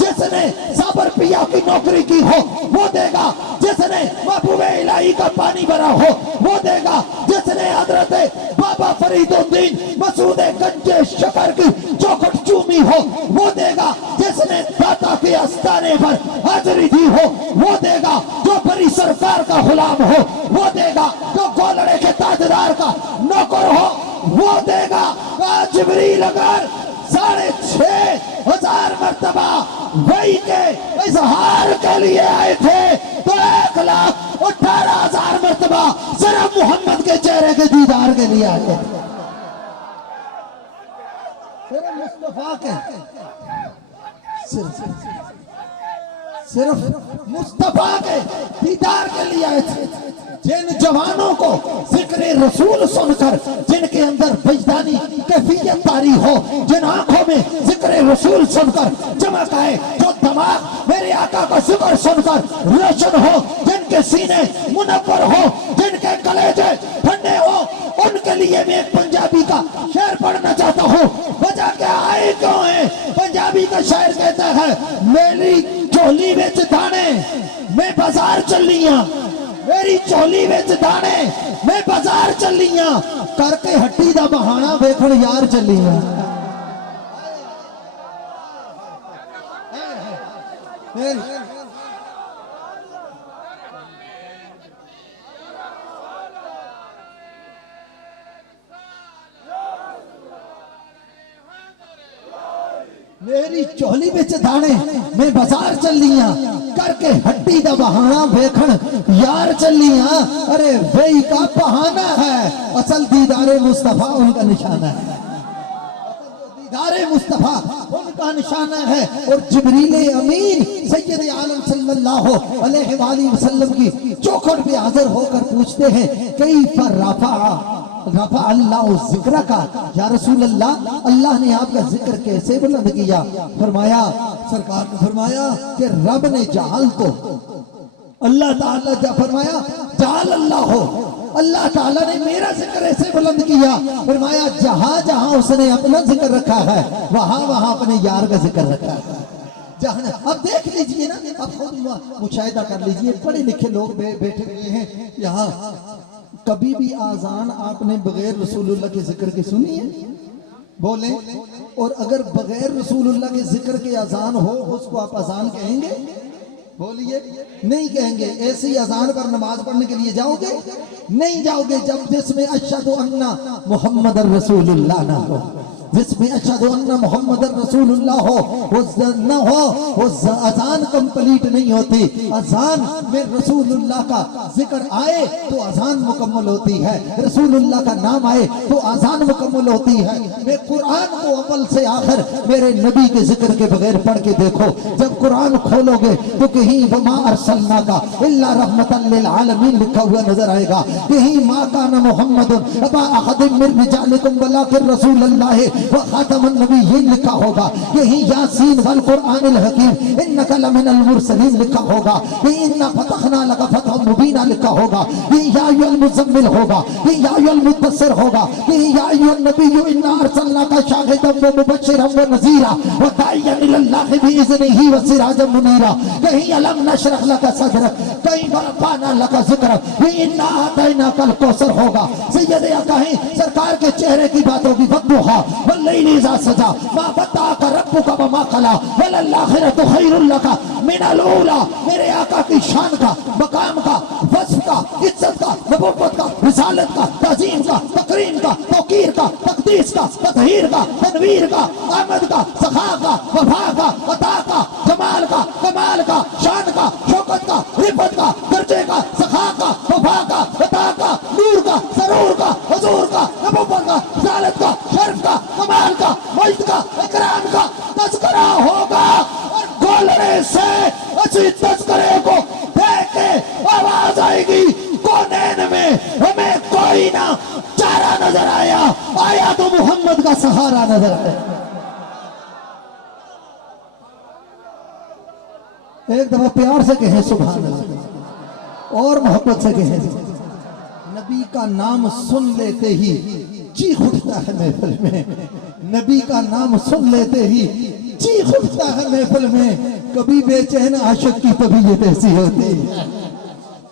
जिसने साबर पिया की नौकरी की हो वो देगा, जिसने महबूबे इलाही का पानी भरा हो वो देगा, जिसने हजरत बाबा फरीदुद्दीन मसूद गंजे शकर की चौखट चूमी हो वो देगा, जिसने दाता के आस्थाने पर हाजिरी दी हो वो देगा, जो बड़ी सरकार का गुलाम हो वो देगा, जो गोलड़े के ताजदार का नौकर हो वो देगा। जिब्रील अगर 6,500 मर्तबा वही के इजहार के लिए आए थे तो 1,18,000 मर्तबा सिर्फ मोहम्मद के चेहरे के दीदार के लिए आए थे, सिर्फ मुस्तफा के, सिर्फ मुस्तफा के दीदार के लिए आए थे। जिन जवानों को जिक्र रसूल सुनकर जिनके अंदर वजदानी कैफियत तारी हो, जिन आंखों में जिक्र रसूल सुनकर चमक आए, जो दिमाग मेरे आका का जिक्र सुनकर रोशन हो, जिनके सीने मुनव्वर हो, जिनके कलेजे ठंडे हो, उनके लिए मैं एक पंजाबी का शेर पढ़ना चाहता हूँ। वजह क्या आए क्यों है? पंजाबी का शायर कहता है, मेरी चोली विच दाने मैं बाजार चलिया, मेरी चोली विच दाने मैं बाजार चलिया, करके हट्टी दा बहाना वेखण यार चलिया। मेरी चोली विच दाने मैं बाजार चलिया, करके हट्टी दा बहाना वेखण यार चलिया। अरे वही का बहाना है, असल दीदारे मुस्तफा उनका निशाना है, दीदारे मुस्तफा उनका निशाना है। और जिब्रील अमीन सैयद आलम सल्लल्लाहु अलैहि वसल्लम की चौखट पे हाजिर होकर पूछते हैं, कई पर रफा अल्लाह जिक्र का, या रसूल अल्लाह, अल्लाह ने आपका जिक्र कैसे बुलंद किया? फरमाया, सरकार ने फरमाया कि रब ने जाल तो अल्लाह ताला फरमाया जाल अल्लाह हो, अल्लाह ताला ने मेरा जिक्र ऐसे बुलंद किया। फरमाया जहां जहां उसने अपना जिक्र रखा है वहां वहां अपने यार का जिक्र रखा है। अब देख लीजिए ना, अब खुद मुशाहिदा कर लीजिए, पढ़े लिखे लोग बैठे हुए हैं यहाँ, कभी भी आजान आपने बगैर रसूलुल्लाह के जिक्र के सुनी है? बोले। और अगर बगैर रसूलुल्लाह के जिक्र के अजान हो उसको आप अजान कहेंगे? बोलिए, नहीं कहेंगे। ऐसी अजान पर नमाज पढ़ने के लिए जाओगे? नहीं जाओगे जब जिसमें अशहदु अन्ना मुहम्मदर रसूलुल्लाह ना हो, जिसमें अशहदु अन्ना मुहम्मदर रसूलुल्लाह हो वो न हो, वो अजान कंप्लीट नहीं होती। अजान में रसूलुल्लाह का जिक्र आए तो अजान मुकम्मल होती है, रसूलुल्लाह का नाम आए तो अजान मुकम्मल होती है। मैं कुरान को अव्वल से आखिर मेरे नबी के जिक्र के बगैर पढ़ के देखो, जब कुरान खोलोगे तो कहीं वमा अरसलना का इल्ला रहमतन लिल आलमीन लिखा हुआ नजर आएगा, कहीं मा काना मुहम्मदुन अबा अहदिम मिन रिजालिकुम वलाकिन रसूलुल्लाह व खातमुन नबिय्यीन लिखा होगा, यही यासीन वल कुरआनिल हकीम इन्नका लमिनल मुरसलीन लिखा होगा, यही इन्ना फतहना लका फतहन मुबीना लिखा होगा, यही या अय्युहल मुज़म्मिल होगा, यही या अय्युहल मुद्दस्सिर होगा, यही या अय्युहन नबिय्यु इन्ना अर्सलनाका शाहिदन व मुबश्शिरन व नज़ीरा व दाइयन इलल्लाहि बिइज़निही व सिराजन मुनीरा, कहीं अलम नशरह लका सदरक, कहीं वरफाना लका ज़िक्रक, यही इन्ना आतैनाकल कौसर होगा। सैयद कहीं सरकार के चेहरे की बात होगी, वद्दुहा वल्लैलि इज़ा सजा मा वद्दअका रब्बुका वमा क़ला वलल आखिरतु खैरुल लका मिनल ऊला। मेरे आका की शान का, मकाम का, वस्फ का, इज्जत का, नबुव्वत का, रिसालत का, तज़ीम का, तकरीम का, तौकीर का, तक़दीस का, तत्हीर का, तनवीर का, आमद का, सखा का, वफा का, अता का, जमाल का, कमाल का, शान का, शौकत का, रिफत का, दर्जे का, सखा का, वफा का, अता का, नूर का, सरूर का, हुजूर का, नबुव्वत का, रिसालत का, शर्फ का, कमाल का, मजद का, इकराम का तज़किरा होगा। और गोलरे से उसी तज़किरे को देख के आवाज आएगी, कोनैन में हमें कोई ना चारा नजर आया तो मोहम्मद का सहारा नजर आया। एक दफा प्यार से कहें सुभान अल्लाह, और मोहब्बत से कहें। नबी का नाम सुन लेते ही चीख उठता है महफिल में, नबी का नाम सुन लेते ही चीख उठता है महफिल में, कभी बेचैन आशिक की तबीयत ऐसी होती है।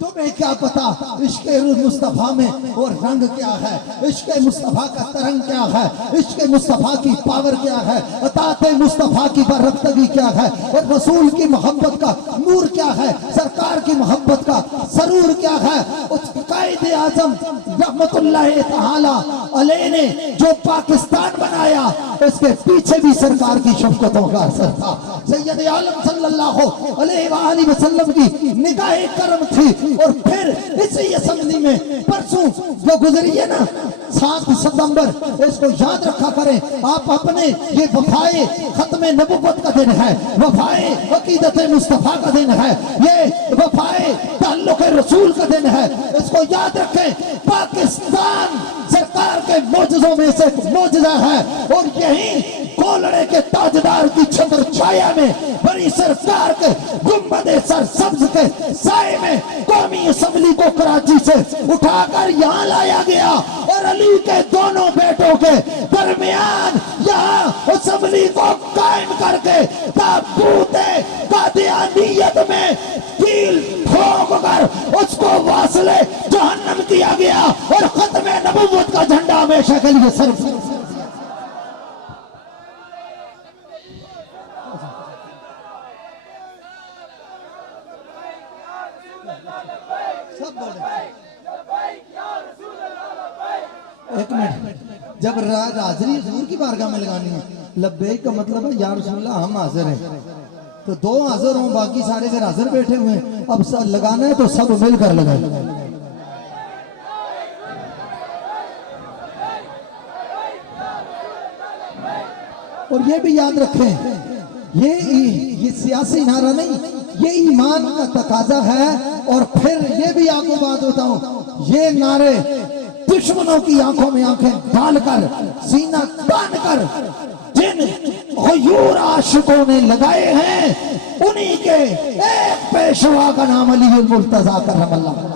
तुम्हें क्या पता इश्क मुस्तफा में और रंग क्या है, इश्क मुस्तफा का तरंग क्या है, इश्क मुस्तफा की पावर क्या है, अताते मुस्तफा की बरख्तगी क्या है, और रसूल की मोहब्बत का नूर क्या है, सरकार की मोहब्बत का सरूर क्या है। उस कायदे आजम रहमतुल्लाह तआला अलैह ने जो पाकिस्तान बनाया, उसके पीछे भी सरकार की शफ़क़तों का असर था। सैयद आलम सल्लल्लाहु अलैहि वसल्लम की निगाहे करम थी। और फिर इसी असेंबली में परसों जो गुजरी है ना 7 सितंबर, इसको याद रखा करें आप अपने, ये वफाए खत्म नबुव्वत का दिन है, वफाए अकीदत मुस्तफा का दिन है, ये वफाए ताल्लुक रसूल का दिन है, इसको याद रखें। पाकिस्तान सरकार के मोजज़ों में से एक मोजज़ा है, और यही कोलड़े के ताजदार की छत्र छाया में बड़ी सरकार के गुंबदे सर सब्ज के साए में कौमी असेंबली को कराची से उठाकर यहाँ लाया गया, और अली के दोनों बेटों के दरमियान यहाँ असेंबली को कायम करके ताबूते कादियानियत में कील ठोक कर उसको वासले जहन्नम किया गया, और खत्म नबुव्वत का झंडा हमेशा के लिए सर सब बोले। एक मिनट, जब हाजिरी हुजूर की बारगाह में लगानी है, लब्बैक का मतलब है या रसूल अल्लाह हम हाजिर हैं, तो 2 हाजिर हों, बाकी सारे घर हाजिर बैठे हुए हैं। अब सब लगाना है तो सब मिलकर लगाए। और ये भी याद रखें, ये सियासी नारा नहीं, ये ईमान का तकाजा है। और फिर ये भी आपको बात बताऊं, ये नारे दुश्मनों की आंखों में आंखें डालकर, सीना तान कर जिन हुजूर आशिकों ने लगाए हैं, उन्हीं के एक पेशवा का नाम अली मुर्तजा करमल्लाह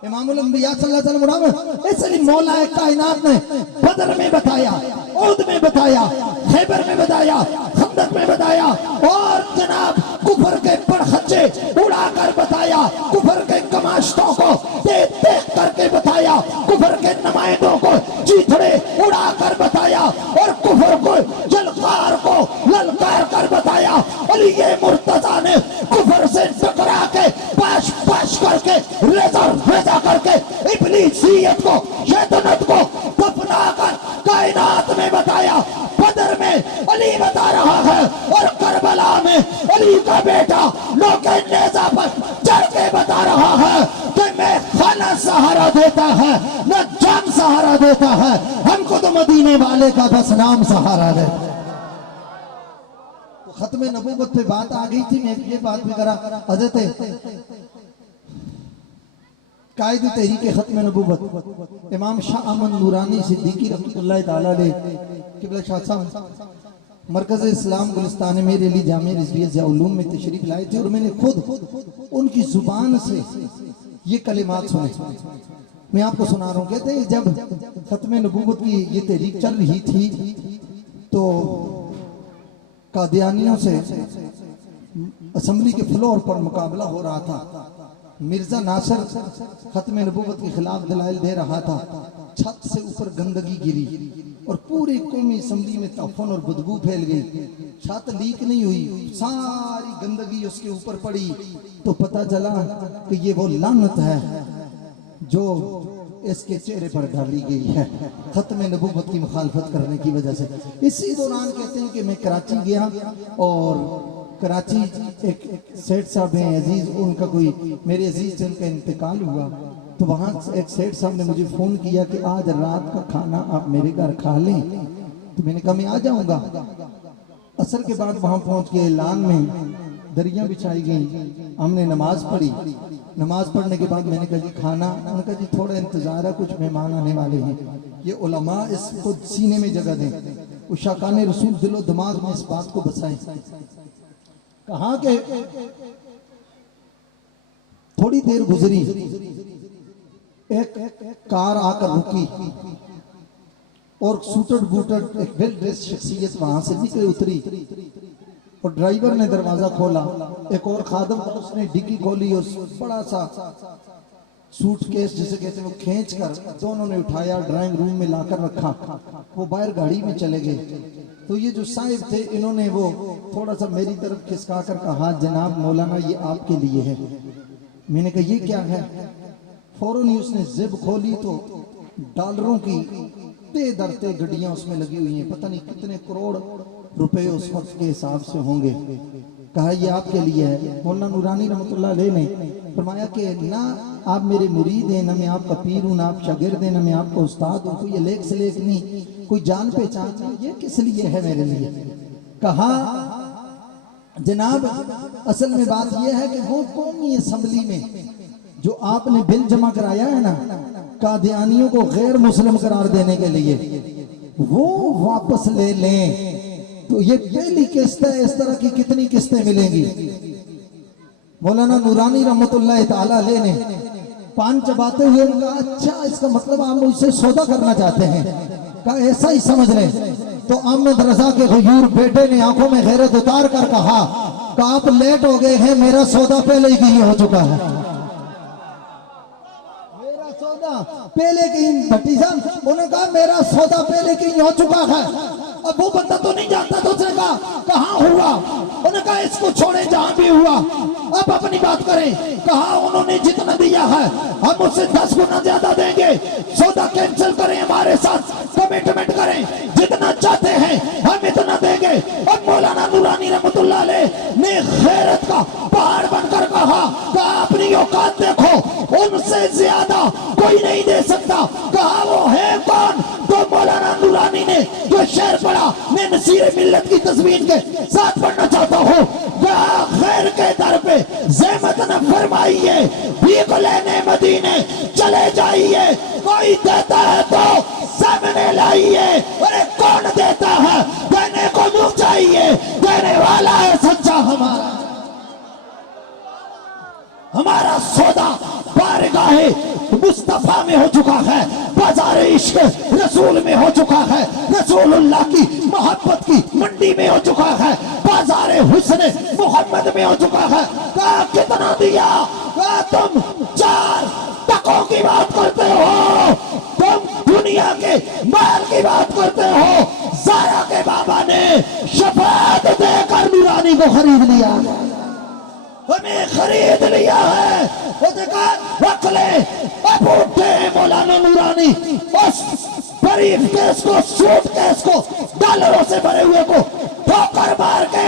इमामुल अंबिया सल्लल्लाहु अलैहि वसल्लम। इसलिए मौला कायनात ने बदर में बताया, उहद में बताया, खैबर में बताया, खंदक में बताया, और जनाब कुफर के पड़खच्चे उड़ाकर बताया, कुफर के कमाश्तों को देख देख करके बताया, कुफर के नुमाइंदों को चीथड़े उड़ाकर बताया, और कुफर को जलकार को ललकार कर बताया। अली मुर्तजा ने कुफर से टकरा के पाश पाश करके रेजा रेजा करके इब्लीसियत को, शैतानत को दफनाकर कायनात में बताया। बदर में अली बता रहा है, और करबला में अली का बेटा लोके नेज़ा पर चढ़ के बता रहा है कि मैं खाना सहारा देता है, न जान सहारा देता है, हमको तो मदीने वाले का बस नाम सहारा देता है। तो खत्म नबूवत पे बात आ गई थी, मैं ये बात भी करा, हज़रत कायद तहरीक खत्म नबूवत इमाम शाह अहमद नूरानी सिद्दीकी रहमतुल्लाह तआला अलैह क़िबला शाह साहब मरकज़ इस्लाम गुलिस्तान में अली जामे रिज़वियत उलूम में तशरीफ लाए थे, और मैंने खुद उनकी जुबान से ये कलिमात सुने। मैं आपको सुना रहा हूँ। कहते हैं जब खत्म नबूवत की ये तहरीक चल रही थी, तो कादियानियों से असेंबली के फ्लोर पर मुकाबला हो रहा था। मिर्जा नासिर खत्म नबूवत के खिलाफ दलाइल दे रहा था। छत से ऊपर गंदगी गिरी और पूरी कौमी असेंबली में तफन और बदबू फैल गई। छत लीक नहीं हुई, सारी गंदगी उसके ऊपर पड़ी, तो पता चला कि ये वो लानत है जो इसके चेहरे पर डाली गई है खत्म नबूवत की मुखालफत करने की वजह से। इसी दौरान कहते हैं कि मैं कराची गया, और कराची एक सेठ साहब हैं अजीज, उनका कोई मेरे अजीज से उनका इंतकाल हुआ, तो वहाँ एक सेठ साहब ने मुझे फ़ोन किया कि आज रात का खाना आप मेरे घर खा लें। तो मैंने कहा मैं आ जाऊँगा। असर के बाद वहाँ पहुँच के ऐलान में दरियाँ बिछाई गई, हमने नमाज पढ़ी। नमाज पढ़ने के बाद मैंने कहा जी खाना, उन्होंने कहा जी थोड़ा इंतज़ार है, कुछ मेहमान आने वाले हैं। ये उलमा इसको सीने में जगह दें, उस शाकाने रसूल दिलो दिमाग में इस बात को बसाएं। कहा के थोड़ी देर गुजरी, एक कार आकर रुकी, और सूटेड बूटेड एक वेल ड्रेस शख्सियत वहां से निकले उतरी और ड्राइवर ने दरवाजा खोला। एक और खादम था, उसने डिग्गी खोली और बड़ा सा सूटकेस जिसे कहते हैं वो खींच कर दोनों ने उठाया, ड्राइंग रूम में लाकर रखा। वो बाहर गाड़ी में चले गए। तो ये जो साहिब थे इन्होंने वो थोड़ा सा मेरी तरफ खिसका कर कहा, जनाब मौलाना ये आपके लिए है। मैंने कहा ये क्या है? फौरन ही उसने जिब खोली तो डॉलरों की दे गड्डियां उसमें लगी हुई हैं, पता नहीं कितने करोड़ रुपए उस वक्त के हिसाब से होंगे। कहा ये आपके लिए है। मौलाना नूरानी रहमतुल्लाह अलैह ने फरमाया कि ना आप मेरे मुरीद हैं, ना मैं आपका पीर हूं, ना आप शागिर्द हैं, ना मैं आपका उस्ताद हूं, कोई लेख से लेख नहीं, कोई जान पहचान नहीं, ये किस लिए है मेरे लिए? कहा जनाब असल में बात यह है कि वो कौमी असम्बली में जो आपने बिल जमा कराया है ना कादियानियों को गैर मुस्लिम करार देने के लिए, वो वापस ले लें। तो ये पहली किस्त है, इस तरह की कितनी किस्तें मिलेंगी? मौलाना नूरानी रहमतुल्लाह ताला अलैह ने पान चबाते हुए कहा अच्छा इसका मतलब आप मुझसे सौदा करना चाहते हैं? कहा ऐसा ही समझ लें। तो अहमद रजा के गयूर बेटे ने आंखों में गैरत उतार कर कहा कि आप लेट हो गए हैं, मेरा सौदा पहले ही हो चुका है। मेरा सौदा पहले की भतीजा, उन्होंने कहा मेरा सौदा पहले की हो चुका है। अब वो बंदा तो नहीं जानता, तो उसने कहा कहाँ हुआ? उन्होंने कहा इसको छोड़े जहां भी हुआ, अब अपनी बात करें। कहा उन्होंने जितना दिया है हम उससे 10 गुना ज्यादा देंगे, सौदा कैंसिल करें, हमारे साथ कमिटमेंट करें, जितना चाहते हैं हम इतना देंगे। और मौलाना नूरानी रहमतुल्लाह अलैह ने गैरत का पहाड़ बनकर कहा कि अपनी औकात देखो, उनसे ज्यादा कोई नहीं दे सकता। कहा वो है कौन? तो मौलाना नूरानी ने जो शेर पढ़ा मैं नसीर मिल्लत की तस्वीर के साथ पढ़ना चाहता हूँ। खैर के दर पे ज़हमत न फरमाइए, भीख लेने मदीने चले जाइए, कोई देता है तो सामने लाइए। अरे कौन देता है? देने को मुँह चाहिए, देने वाला है सच्चा हमारा। हमारा सौदा बारगाहे मुस्तफा में हो चुका है, बाजार इश्क रसूल में हो चुका है, रसूलुल्लाह की मोहब्बत की मंडी में हो चुका है, बाजार हुस्न मोहम्मद में हो चुका है। कहा कितना दिया? कहा तुम 4 टकों की बात करते हो, तुम दुनिया के माल की बात करते हो। ज़ारा के बाबा ने शफाअत देकर नूरानी को खरीद लिया, हमें खरीद लिया है। रख ले अब उठे मौलाना नूरानी उस बरीफ केस को, सूट केस को, डॉलरों से भरे हुए को ठोकर मार के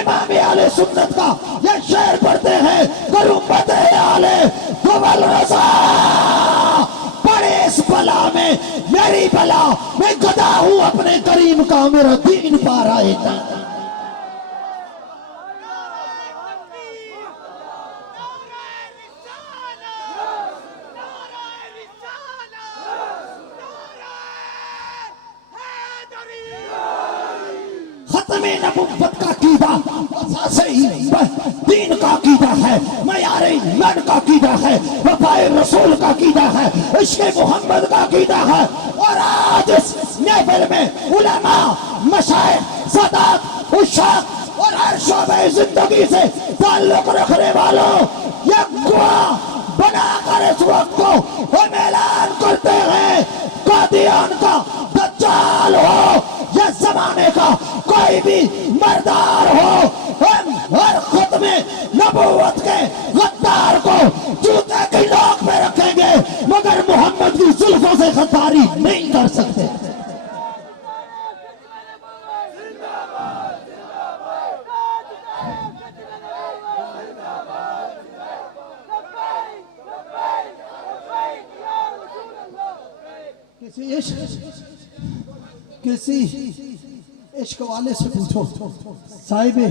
इमाम आले सुन्नत का ये शेर पढ़ते हैं, गुरुबत आले गुबल रज़ा पड़े इस बला में मेरी बला, मैं गदा हूँ अपने करीम का, मेरा दीन पार आएगा। नबुव्वत का कीदा दीन का कीदा है, मयारे ईमान का कीदा है, वफाए रसूल का कीदा है, इश्क़े मोहम्मद का कीदा है। और आज इस महफिल में उलमा, मशाइख, सादात, उशाक और हर शोबे जिंदगी से ताल्लुक रखने वालों ये गवाह बनाकर इस वक्त को हम ऐलान करते हैं, कादियान का दज्जाल हो या जमाने का कोई भी मर्दार हो, हम हर खुतमे नबूवत के गद्दार को जूते की नोक में रखेंगे, मगर मोहम्मद की जुल्फों से गद्दारी नहीं कर सकते। किसी इश्क वाले से पूछो, साहिबे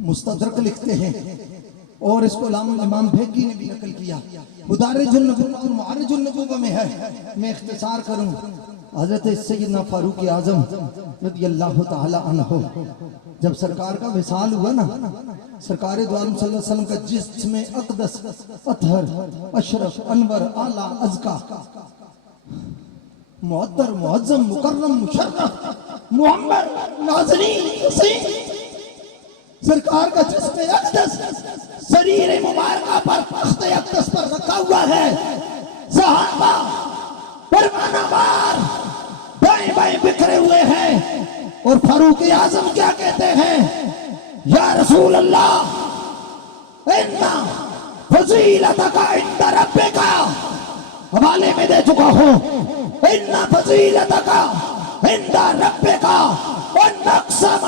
मुस्तदरक लिखते हैं और इसको इमाम भेगी ने भी नकल किया, मुदारिजुन नबुव्वह में है। मैं इख्तिसार करूं, हजरत सैयदना फारूक आजम रज़ियल्लाहु ताला अन्हु जब सरकार का विसाल हुआ ना, सरकार दो आलम सल्लल्लाहु अलैहि वसल्लम का जिस्म अक़दस, अतहर, अशरफ, अनवर, आला, अज़का मुअत्तर मुअज्जम मुकर्रम मुशर्रफ मुहम्मद नाज़रीन हुसैन सरकार का जिस्म अक़दस शरीर मुबारका पर तख्त अक़दस पर रखा हुआ है। सहाबा परवानावार बाएं बाएं बिखरे हुए हैं और फारूक आजम क्या कहते हैं, या रसूल अल्लाह इन्ना फज़ीलतका इंद रब्बिका, हवाले में दे चुका हूं, इन्ना फज़ीलतका इंद रब्बिका वनक़सम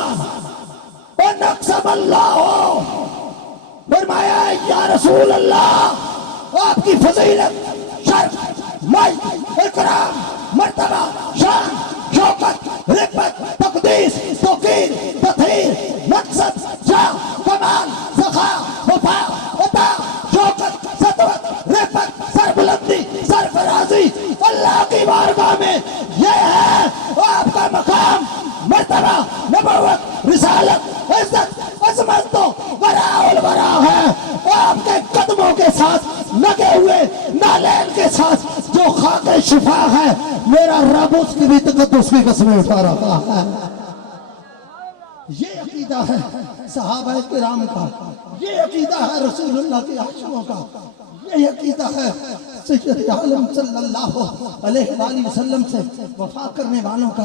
अल्लाह, फरमाया या रसूल अल्लाह आपकी फज़ीलत, शर्फ, मजद, इकराम, मर्तबा, शान, शौकत, रिफ़त, तक़दीस, तौक़ीर, तत्हीर, मक़सद, जाह, कमाल, ज़ख़ा, वफ़ा, अता, शौकत, सतवत, रिफ़त, सरबुलंदी, सरफराज़ी अल्लाह की बारगाह में ये है आपका मकाम, मर्तबा, नबुव्वत, रिसालत, इज़्ज़त, अज़मत तो बराउल बरा है। आपके कदमों के साथ लगे हुए नालैन के साथ जो खाके शिफा है, मेरा रब उसकी भी तक़द्दुस की कसमें उठा रहा है। ये अकीदा है सहाबा किराम का, ये अकीदा है रसूलुल्लाह के आशिकों का, ये अकीदा है सैयद आलम सल्लल्लाहु अलैहि वसल्लम से वफा करने वालों का।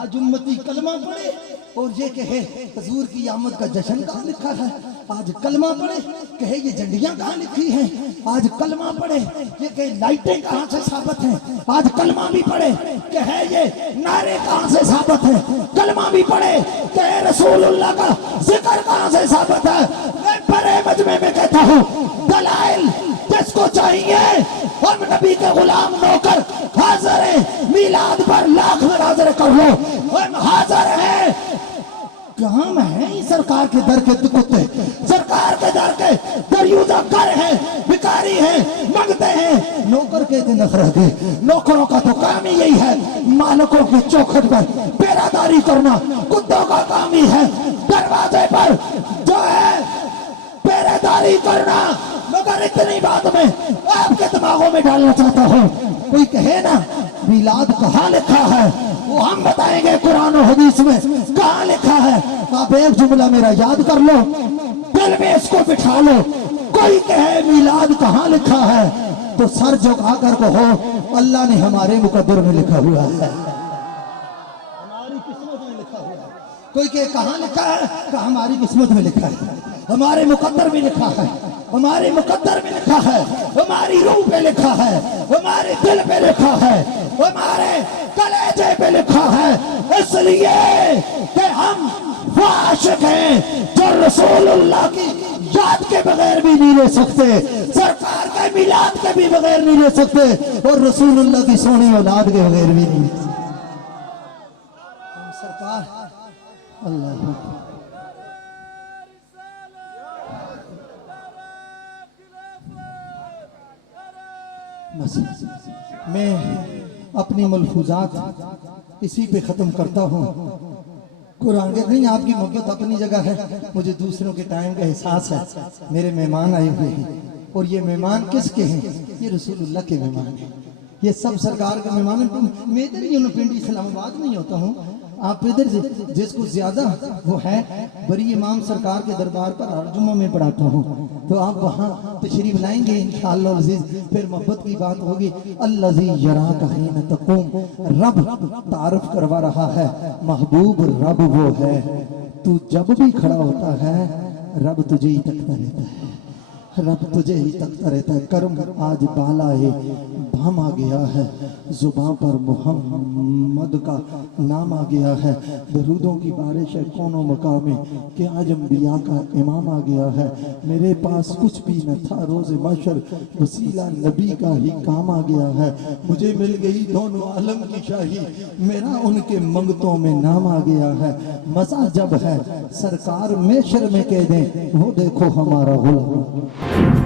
आज उम्मती कलमा पढ़े और ये कहे हुजूर की आमद का जश्न कहाँ लिखा है, आज कलमा पढ़े कहे ये झंडियां कहाँ लिखी हैं, आज कलमा पढ़े ये कहे लाइटें कहाँ से साबित हैं, आज कलमा भी पढ़े कहे ये नारे कहाँ से साबित हैं, कलमा भी पढ़े कहे रसूलुल्लाह का जिक्र कहाँ से साबित है। मैं बड़े मजमे में कहता हूँ दलाइल जिसको चाहिए, हम नबी के गुलाम नौकर हाजिर है, मीलाद पर लाख में हाजिर कर लो, हम हाजिर हैं। कहाँ है सरकार के दर के कुत्ते, सरकार के दर के दरयूजा कर है, भिखारी है, मांगते हैं। नौकर के दिन नखरा के, नौकरों का तो काम ही यही है मालिकों की चौखट पर पहरादारी करना, कुत्तों का काम ही है दरवाजे पर जो है पहरेदारी करना। मगर इतनी बात में आपके दिमागों में डालना चाहता हूँ, कोई कहे ना मिलाद कहाँ लिखा है, वो हम बताएंगे कुरान और हदीस में कहाँ लिखा है। आप एक जुमला मेरा याद कर लो, दिल में इसको बिठा लो। कोई कहे मिलाद कहाँ लिखा है तो सर झुका कर कहो अल्लाह ने हमारे मुकद्दर में लिखा हुआ है, हमारी किस्मत में लिखा हुआ है। कोई कहे कहाँ लिखा है, कहा हमारी किस्मत में लिखा है, हमारे मुकद्दर में लिखा है, हमारे मुकद्दर में लिखा है, हमारी रूह पे लिखा है, हमारे दिल पे लिखा है, हमारे कलेजे पे लिखा है। इसलिए कि हम वो आशिक हैं जो रसूलुल्लाह की याद के बगैर भी नहीं रह सकते, सरकार के मिलाद के भी बगैर नहीं रह सकते, और रसूलुल्लाह की सोनी औलाद के बगैर भी नहीं रह सकते। सरकार अल्लाह मैं अपनी मलफूजात इसी पे ख़त्म करता हूँ। कुरान के नहीं, आपकी मोहब्बत अपनी जगह है, मुझे दूसरों के टाइम का एहसास है। मेरे मेहमान आए हुए हैं और ये मेहमान किसके हैं, ये रसूलुल्लाह के मेहमान हैं, ये सब सरकार के मेहमान हैं। मैं इधर ही हूँ, पिंडी इस्लामाबाद में ही होता हूँ, आप इधर से जिसको ज्यादा वो है बरी इमाम सरकार के दरबार पर हर जुम्मा में पढ़ाता हूँ, तो आप वहाँ तशरीफ लाएंगे इंशाअल्लाह अज़ीज़, फिर मोहब्बत की बात होगी। अल्लज़ी यराका हीन तक़ूम, रब तारुफ करवा रहा है, महबूब रब वो है, तू जब भी खड़ा होता है रब तुझे ही तकता रहता है, रब तुझे ही तकता रहता है। कर्म आज बाला है, भाम आ गया है, जुबां पर मोहम्मद का नाम आ गया है, दरूदों की बारिश है कौनो मकाम में, कि आज अंबिया का इमाम आ गया है। मेरे पास कुछ भी न था रोज़ महशर, वसीला नबी का ही काम आ गया है, मुझे मिल गई दोनों आलम की शाही, मेरा उनके मंगतों में नाम आ गया है। मजा जब है सरकार में शर में कह दें, वो देखो हमारा गुलाम।